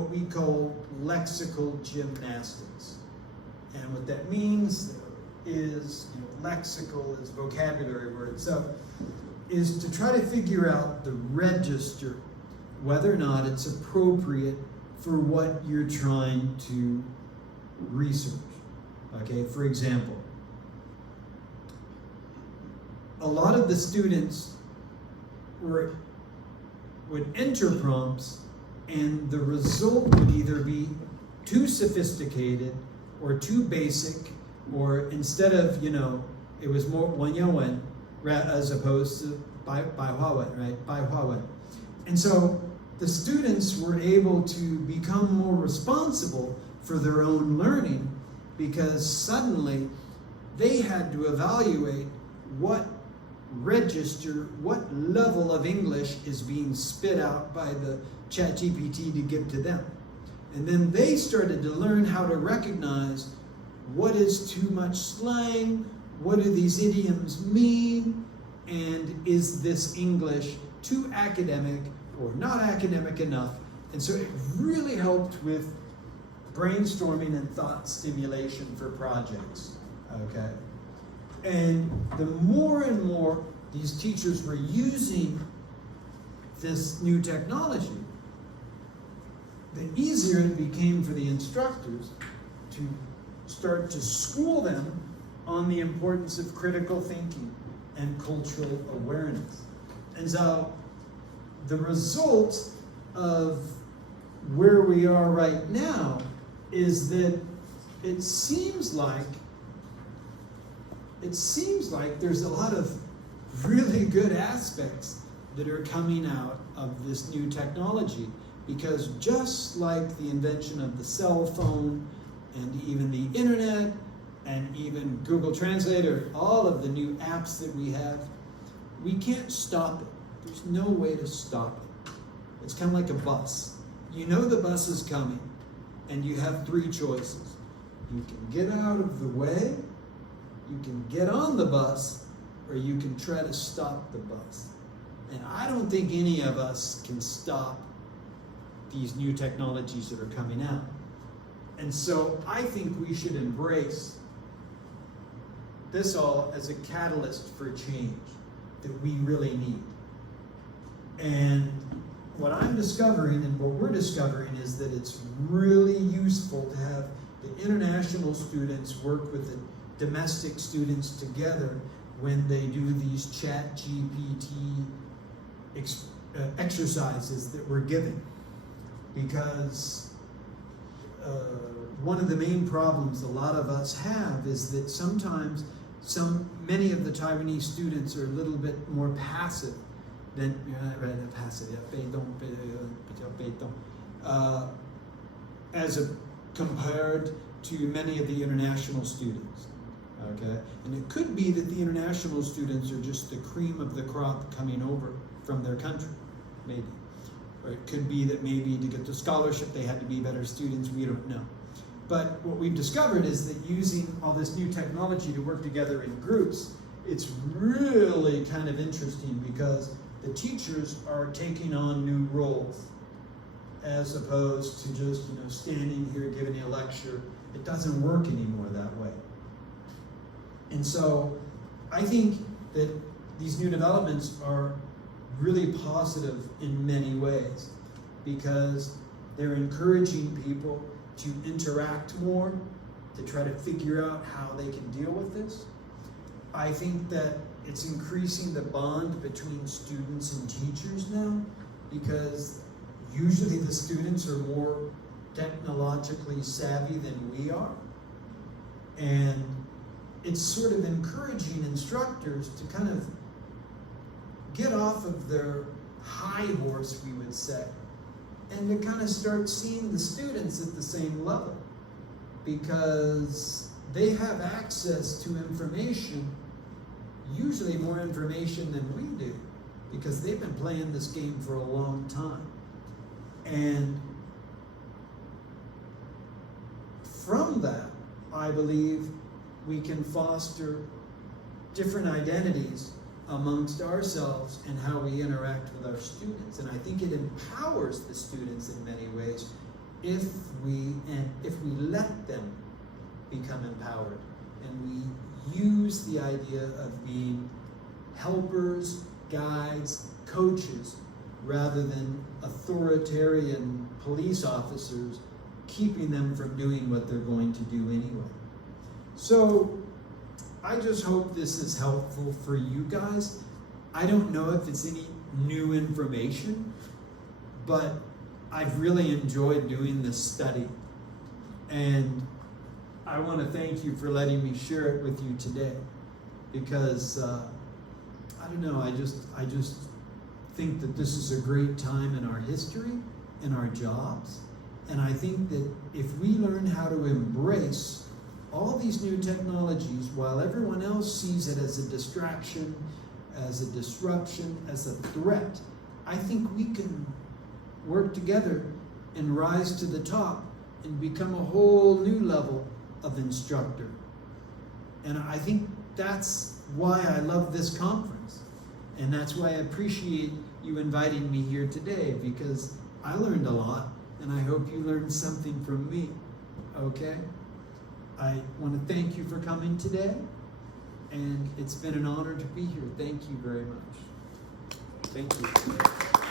what we call lexical gymnastics. And what that means is, lexical is vocabulary word. So, is to try to figure out the register, whether or not it's appropriate for what you're trying to research. Okay, for example, a lot of the students would enter prompts and the result would either be too sophisticated or too basic, or instead of, it was more wen as opposed to bai hua wen, right? Bai hua wen. And so the students were able to become more responsible for their own learning because suddenly they had to evaluate what register, what level of English is being spit out by the ChatGPT to give to them. And then they started to learn how to recognize what is too much slang, what do these idioms mean, and is this English too academic or not academic enough? And so it really helped with brainstorming and thought stimulation for projects, okay? And the more and more these teachers were using this new technology, the easier it became for the instructors to start to school them on the importance of critical thinking and cultural awareness. And so the result of where we are right now is that it seems like there's a lot of really good aspects that are coming out of this new technology, because just like the invention of the cell phone and even the internet and even Google Translate, or all of the new apps that we have, we can't stop it. There's no way to stop it. It's kind of like a bus. You know the bus is coming, and you have three choices. You can get out of the way, you can get on the bus, or you can try to stop the bus. And I don't think any of us can stop these new technologies that are coming out. And so I think we should embrace this all as a catalyst for change that we really need. And what I'm discovering and what we're discovering is that it's really useful to have the international students work with the domestic students together when they do these ChatGPT exercises that we're giving. Because one of the main problems a lot of us have is that sometimes many of the Taiwanese students are a little bit more passive than compared to many of the international students. Okay, and it could be that the international students are just the cream of the crop coming over from their country, maybe. Or it could be that maybe to get the scholarship they had to be better students, we don't know. But what we've discovered is that using all this new technology to work together in groups, it's really kind of interesting because the teachers are taking on new roles as opposed to just standing here giving a lecture. It doesn't work anymore that way. And so I think that these new developments are really positive in many ways because they're encouraging people to interact more, to try to figure out how they can deal with this. I think that it's increasing the bond between students and teachers now because usually the students are more technologically savvy than we are. And it's sort of encouraging instructors to kind of get off of their high horse, we would say, and to kind of start seeing the students at the same level because they have access to information, usually more information than we do, because they've been playing this game for a long time. And from that, I believe we can foster different identities amongst ourselves and how we interact with our students. And I think it empowers the students in many ways if we let them become empowered, and we use the idea of being helpers, guides, coaches, rather than authoritarian police officers keeping them from doing what they're going to do anyway. So I just hope this is helpful for you guys. I don't know if it's any new information, but I've really enjoyed doing this study. And I want to thank you for letting me share it with you today, because I don't know, I just think that this is a great time in our history, in our jobs, and I think that if we learn how to embrace all these new technologies while everyone else sees it as a distraction, as a disruption, as a threat, I think we can work together and rise to the top and become a whole new level of instructor. And I think that's why I love this conference. And that's why I appreciate you inviting me here today, because I learned a lot, and I hope you learned something from me, okay? I want to thank you for coming today, and it's been an honor to be here. Thank you very much. Thank you.